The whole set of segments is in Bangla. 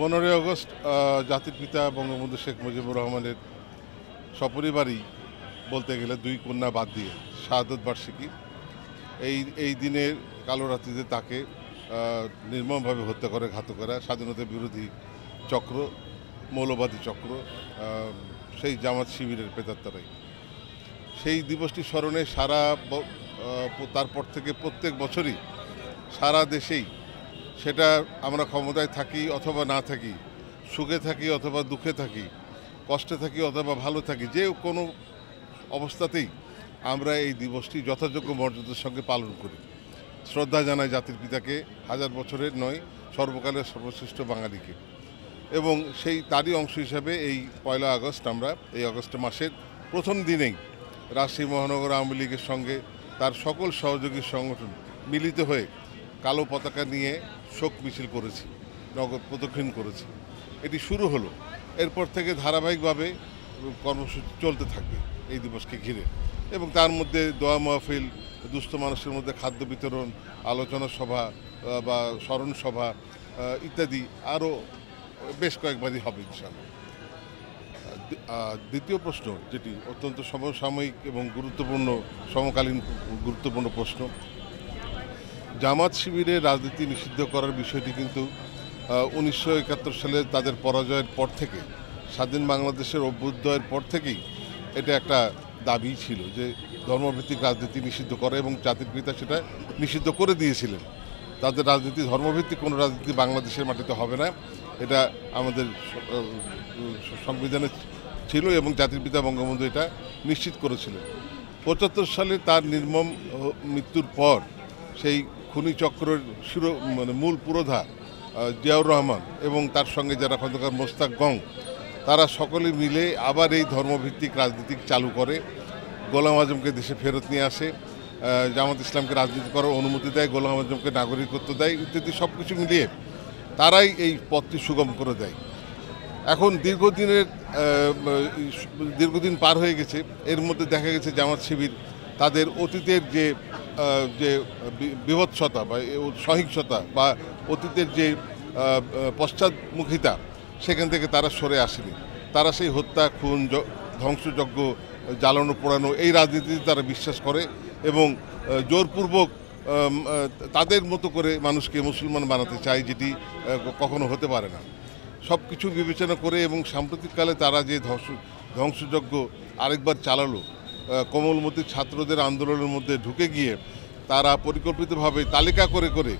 15ই আগস্ট জাতির পিতা বঙ্গবন্ধু শেখ মুজিবুর রহমানের সপরিবারই বলতে গেলে দুই কন্যা বাদ দিয়ে শাহাদত বার্ষিকী। এই দিনের কালো রাত্রিতে তাকে নির্মমভাবে হত্যা করে ঘাতকেরা, স্বাধীনতা বিরোধী চক্র, মৌলবাদী চক্র, সেই জামাত শিবিরের প্রেতাত্মারাই। সেই দিবসটি স্মরণে তারপর থেকে প্রত্যেক বছরই সারা দেশেই, সেটা আমরা ক্ষমতায় থাকি অথবা না থাকি, সুখে থাকি অথবা দুঃখে থাকি, কষ্টে থাকি অথবা ভালো থাকি, যে কোনো অবস্থাতেই আমরা এই দিবসটি যথাযোগ্য মর্যাদার সঙ্গে পালন করি। শ্রদ্ধা জানাই জাতির পিতাকে, হাজার বছরের নয় সর্বকালের সর্বশ্রেষ্ঠ বাঙালিকে। এবং সেই তারই অংশ হিসাবে এই 1 আগস্ট আমরা এই আগস্ট মাসের প্রথম দিনেই রাজশাহী মহানগর আওয়ামী লীগের সঙ্গে তার সকল সহযোগী সংগঠন মিলিত হয়ে কালো পতাকা নিয়ে শোক মিছিল করেছি, নগর প্রদক্ষিণ করেছি। এটি শুরু হলো, এরপর থেকে ধারাবাহিকভাবে কর্মসূচি চলতে থাকবে এই দিবসকে ঘিরে। এবং তার মধ্যে দোয়া মাহফিল, দুস্থ মানুষের মধ্যে খাদ্য বিতরণ, আলোচনা সভা বা স্মরণ সভা ইত্যাদি আরও বেশ কয়েকবারই হবে ইনশাআল্লাহ। দ্বিতীয় প্রশ্ন, যেটি অত্যন্ত সমসাময়িক এবং সমকালীন গুরুত্বপূর্ণ প্রশ্ন, জামাত শিবিরের রাজনীতি নিষিদ্ধ করার বিষয়টি কিন্তু 1971 সালে তাদের পরাজয়ের পর থেকে, স্বাধীন বাংলাদেশের অভ্যুদয়ের পর থেকেই এটা একটা দাবি ছিল যে ধর্মভিত্তিক রাজনীতি নিষিদ্ধ করে, এবং জাতির পিতা সেটা নিষিদ্ধ করে দিয়েছিলেন। তাদের রাজনীতি, ধর্মভিত্তিক কোনো রাজনীতি বাংলাদেশের মাটিতে হবে না, এটা আমাদের সংবিধানে ছিল এবং জাতির পিতা বঙ্গবন্ধু এটা নিশ্চিত করেছিলেন। 75 সালে তার নির্মম মৃত্যুর পর সেই খুনি চক্রের মূল পুরোধা জিয়াউর রহমান এবং তার সঙ্গে যারা খন্দকার মোস্তাক গং, তারা সকলে মিলে আবার এই ধর্মভিত্তিক রাজনীতি চালু করে, গোলাম আজমকে দেশে ফেরত নিয়ে আসে, জামাত ইসলামকে রাজনীতি করার অনুমতি দেয়, গোলাম আজমকে নাগরিকত্ব দেয়, ইত্যাদি সব কিছু মিলিয়ে তারাই এই পথটি সুগম করে দেয়। এখন দীর্ঘদিন পার হয়ে গেছে, এর মধ্যে দেখা গেছে জামাত শিবির তাদের অতীতের যে বিভৎসতা বা সহিংসতা বা অতীতের যে পশ্চাৎমুখিতা, সেখান থেকে তারা সরে আসেনি। তারা সেই হত্যা, খুন, ধ্বংসযজ্ঞ, জ্বালানো পোড়ানো এই রাজনীতিতে তারা বিশ্বাস করে এবং জোরপূর্বক তাদের মতো করে মানুষকে মুসলমান বানাতে চায়, যেটি কখনো হতে পারে না। সব কিছু বিবেচনা করে এবং সাম্প্রতিককালে তারা যে ধ্বংসযজ্ঞ আরেকবার চালালো, কোমলমতি ছাত্রদের আন্দোলনের মধ্যে ঢুকে গিয়ে তারা পরিকল্পিতভাবে তালিকা করে করে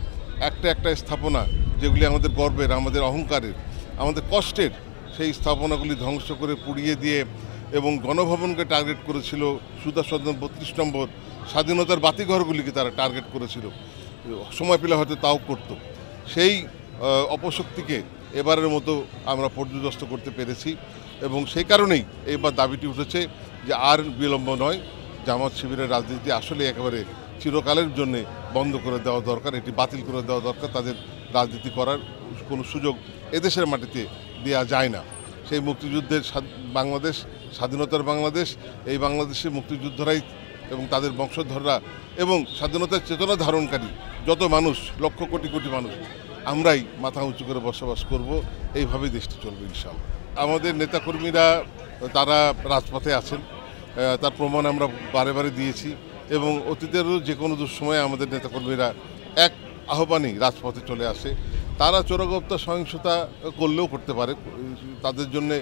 একটা স্থাপনা, যেগুলি আমাদের গর্বের, আমাদের অহংকারের, আমাদের কষ্টের, সেই স্থাপনাগুলি ধ্বংস করে পুড়িয়ে দিয়ে এবং গণভবনকে টার্গেট করেছিল, সুধা সদন 32 নম্বর, স্বাধীনতার বাতিঘরগুলিকে তারা টার্গেট করেছিল, সময় পেলে হয়তো তাও করত। সেই অপশক্তিকে এবারের মতো আমরা পর্যদস্ত করতে পেরেছি এবং সেই কারণেই এবার দাবিটি উঠেছে যে আর বিলম্ব নয়, জামাত শিবিরের রাজনীতি আসলে একেবারে চিরকালের জন্য বন্ধ করে দেওয়া দরকার, এটি বাতিল করে দেওয়া দরকার। তাদের রাজনীতি করার কোনো সুযোগ এদেশের মাটিতে দেওয়া যায় না। সেই মুক্তিযুদ্ধের বাংলাদেশ, স্বাধীনতার বাংলাদেশ, এই বাংলাদেশের মুক্তিযোদ্ধারাই এবং তাদের বংশধররা এবং স্বাধীনতার চেতনা ধারণকারী যত মানুষ, লক্ষ কোটি কোটি মানুষ, আমরাই মাথা উঁচু করে বসবাস করব, এইভাবেই দেশটি চলবে ইনশাআল্লাহ। আমাদের নেতাকর্মীরা তারা রাজপথে আছেন, তার প্রমাণ আমরা বারে বারে দিয়েছি এবং অতীতেরও যে কোনো দুঃসময়ে আমাদের নেতাকর্মীরা এক আহ্বানেই রাজপথে চলে আসে। তারা চোরাগোপ্তা সহিংসতা করলেও করতে পারে, তাদের জন্যে,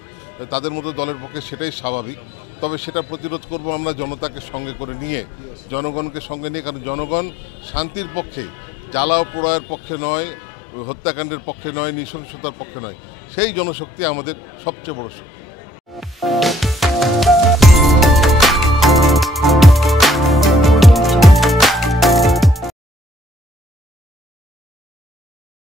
তাদের মতো দলের পক্ষে সেটাই স্বাভাবিক। তবে সেটা প্রতিরোধ করব আমরা জনতাকে সঙ্গে করে নিয়ে, জনগণকে সঙ্গে নিয়ে, কারণ জনগণ শান্তির পক্ষে, জ্বালা ও পোড়ায়ের পক্ষে নয়, হত্যাকাণ্ডের পক্ষে নয়, নৃশংসতার পক্ষে নয়। সেই জনশক্তি আমাদের সবচেয়ে বড় শক্তি।